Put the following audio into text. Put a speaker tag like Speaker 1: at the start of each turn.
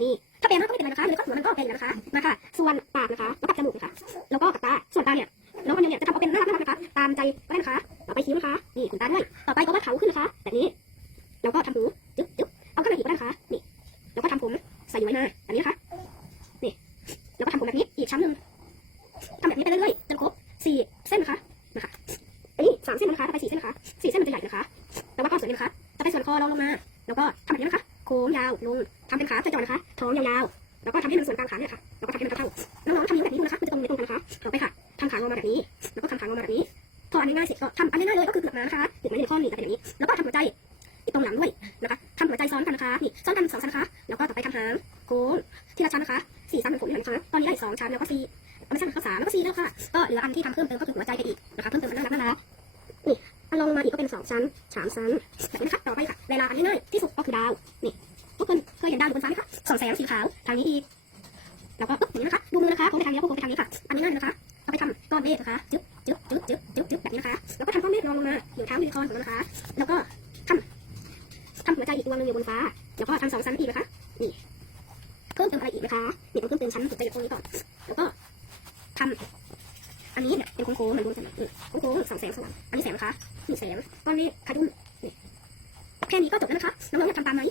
Speaker 1: นี่ถ้าเป็นหน้าก็ไม่เป็นไรนะคะหรือก็หัวมันก็เป็นนะคะมาค่ะ ส่วนปากนะคะแล้วกับจมูกนะคะแล้วก็กับตาส่วนตาเนี่ยแล้ววันนึงเนี่ยจะทำเอาเป็นน่ารักน่ารักนะคะตามใจก็ได้นะคะต่อไปคิ้วนะคะนี่ขนตาด้วยต่อไปก็วาดเขาขึ้นนะคะแบบนี้แล้วก็ทำหูจึ๊บจึ๊บเอาข้างในอีก็ได้นะคะนี่แล้วก็ทำผมใส่อยู่ไว้หน้าแบบนี้นะคะนี่แล้วก็ทำผมแบบนี้อีกชั้นหนึ่งทำแบบนี้ไปเรื่อยๆจนครบสี่เส้นนะคะนะคะอันนี้สามเส้นนะคะต่อไปสี่เส้นนะคะสี่เส้นมันจะใหญ่นะคะแต่ว่าก็สวยดีนะคะต่อไปส่วนคอรองลงมา แล้วก็ทำแบบนี้นะคะ โค้งยาวลงทำเป็นขาจอยๆนะคะท้องยาวๆแล้วก็ทำให้มันส่วนกลางขาเนี่ยค่ะแล้วก็ทำให้มันเท่าน้องๆทำนิ้วแบบนี้ดูนะคะมันจะตรงในตรงกันนะคะต่อไปค่ะทำขางอมาแบบนี้ แล้วก็ทำขางอมาแบบนี้พออันนี้ง่ายเสร็จก็ทำอันนี้ง่ายเลยก็คือเกือบมานะคะถึงไม่ได้ข้อนี้จะเป็นอย่างนี้ แล้วก็ทำหัวใจตรงหลังด้วยนะคะทำหัวใจซ้อนกันนะคะนี่ซ้อนกันสองชั้นนะคะ แล้วก็ต่อไปทำหางโค้งที่ละชั้นนะคะสี่ชั้นเหมือนผมนี่นะคะตอนนี้ได้สองชั้นแล้วก็สี่ไม่ใช่ก็สามแล้วก็สี่แล้วค่ะก็เหลืออันที่ทำเพิ่มเติมก็คือหัวใจไปอีกนะคะเพิ่มเติมมันน่ารักน่ารักนี่อันลง มาอีกก็เป็นสองชั้นสามชั้นแบบนี้นะคะต่อไปค่ะ เวลาอันง่ายๆที่สุดก็คือดาวนี่ทุกคนเคยเห็นดาวอยู่บนฟ้าไหมคะส่องแสงสีขาวทางนี้อีกแล้วก็ปึ๊บอย่างนี้นะคะดูมือนะคะโค้งไปทางนี้แล้วกค้งไปทางนี้ค่ะ อันนี้ง่ายเลยนะคะเอาไปทำก้อนเมฆนะคะจึ๊บจึ๊บจึ๊บจึ๊บจึ๊บจึ๊บแบบนี้นะคะแล้วก็ทำก้อนเมฆรองลงมาอยู่เท้ายูนิคอร์นของเรานะคะ แล้วก็ทำทำหัวใจอีกดวงหนึงอยู่บนฟ้าแล้วก็ทำสองชั้นอีกนะคะนี่เพิ่มเติมอะไรอีกนะคะนี่ต้องเพิ่มเติมชั้นหัวใจตรงนี้ก่อนแล้วก็ทำ อันนี้เนี่ยเป็นโค้งๆเหมือนดวงจันทร์อืมโค้งๆสองแสงสว่างอันนี้แสงนะคะนี่แสงก้อนเมฆคาดุมแค่นี้ก็จบแล้วนะคะน้องๆอยากทำตามไหม